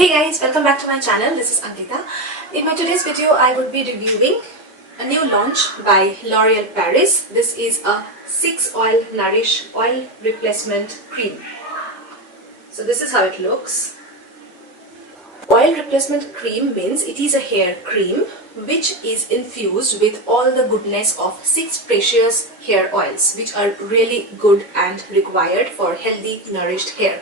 Hey guys, welcome back to my channel. This is Ankita. In my today's video, I would be reviewing a new launch by L'Oreal Paris. This is a 6 oil Nourish Oil Replacement Cream. So this is how it looks. Oil Replacement Cream means it is a hair cream which is infused with all the goodness of 6 precious hair oils which are really good and required for healthy, nourished hair.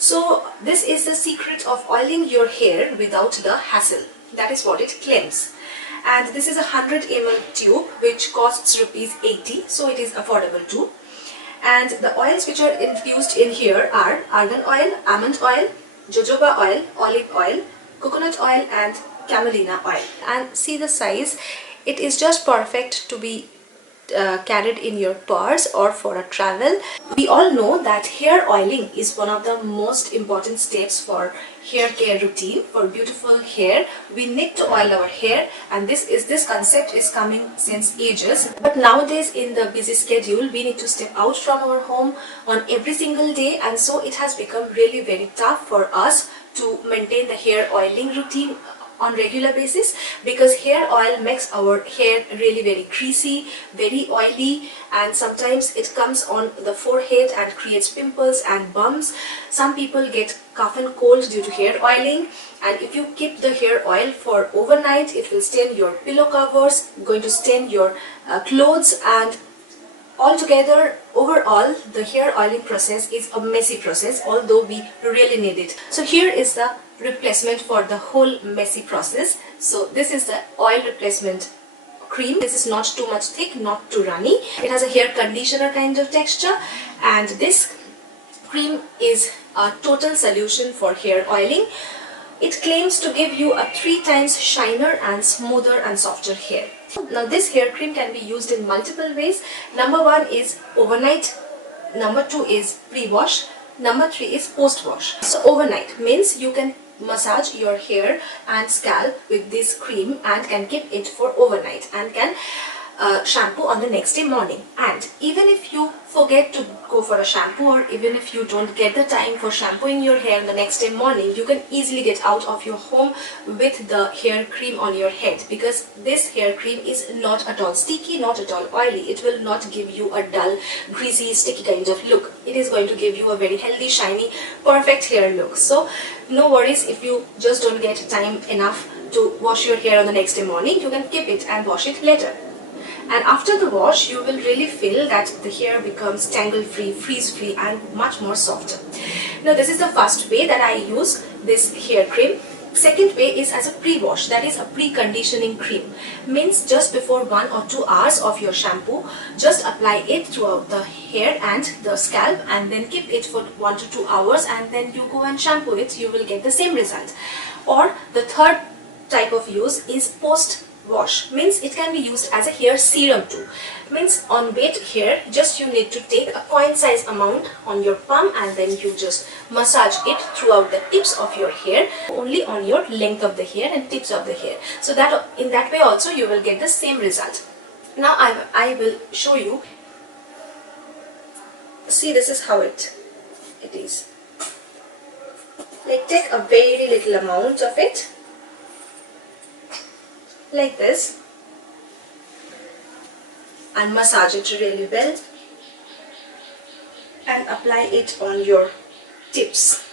So this is the secret of oiling your hair without the hassle. That is what it claims. And this is a 100 ml tube which costs rupees 80, so it is affordable too. And the oils which are infused in here are argan oil, almond oil, jojoba oil, olive oil, coconut oil and camelina oil. And see the size, it is just perfect to be carried in your purse or for a travel. We all know that hair oiling is one of the most important steps for hair care routine. For beautiful hair, we need to oil our hair, and this concept is coming since ages. But nowadays in the busy schedule, we need to step out from our home on every single day, and so it has become really very tough for us to maintain the hair oiling routine on regular basis, because hair oil makes our hair really very greasy, very oily, and sometimes it comes on the forehead and creates pimples and bumps. Some people get cough and cold due to hair oiling, and if you keep the hair oil for overnight, it will stain your pillow covers, going to stain your clothes, and altogether, overall, the hair oiling process is a messy process, although we really need it. So here is the replacement for the whole messy process. So this is the oil replacement cream. This is not too much thick, not too runny. It has a hair conditioner kind of texture, and this cream is a total solution for hair oiling. It claims to give you a 3 times shinier and smoother and softer hair. Now this hair cream can be used in multiple ways. Number 1 is overnight, number 2 is pre-wash, number 3 is post-wash. So overnight means you can massage your hair and scalp with this cream and can keep it for overnight and can shampoo on the next day morning. And even if you forget to go for a shampoo, or even if you don't get the time for shampooing your hair the next day morning, you can easily get out of your home with the hair cream on your head, because this hair cream is not at all sticky, not at all oily. It will not give you a dull, greasy, sticky kind of look. It is going to give you a very healthy, shiny, perfect hair look. So no worries if you just don't get time enough to wash your hair on the next day morning. You can keep it and wash it later. And after the wash, you will really feel that the hair becomes tangle-free, freeze-free and much more softer. Now this is the first way that I use this hair cream. Second way is as a pre-wash, that is a pre-conditioning cream. Means just before 1 or 2 hours of your shampoo, just apply it throughout the hair and the scalp, and then keep it for 1 to 2 hours, and then you go and shampoo it. You will get the same result. Or the third type of use is post-wash. Means it can be used as a hair serum too. Means on wet hair, just you need to take a coin size amount on your palm, and then you just massage it throughout the tips of your hair, only on your length of the hair and tips of the hair. So that in that way also you will get the same result. Now I will show you. See, this is how it is. Like, take a very little amount of it, like this, and massage it really well and apply it on your tips.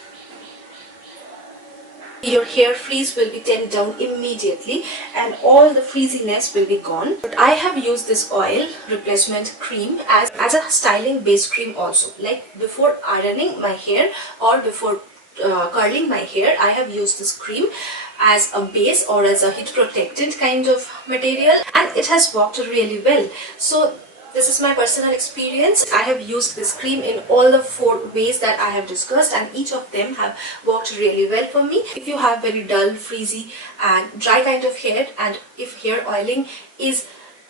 Your hair frizz will be tamed down immediately and all the frizziness will be gone. But I have used this oil replacement cream as a styling base cream also. Like before ironing my hair or before curling my hair, I have used this cream as a base or as a heat protectant kind of material, and it has worked really well. So this is my personal experience. I have used this cream in all the 4 ways that I have discussed, and each of them have worked really well for me. If you have very dull, frizzy and dry kind of hair, and if hair oiling is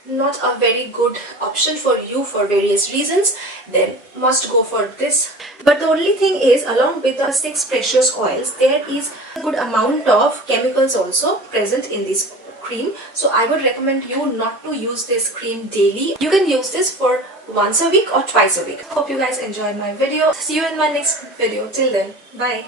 not a very good option for you for various reasons, then must go for this. But the only thing is, along with the 6 precious oils, there is a good amount of chemicals also present in this cream. So I would recommend you not to use this cream daily. You can use this for once a week or twice a week. Hope you guys enjoyed my video. See you in my next video. Till then, bye.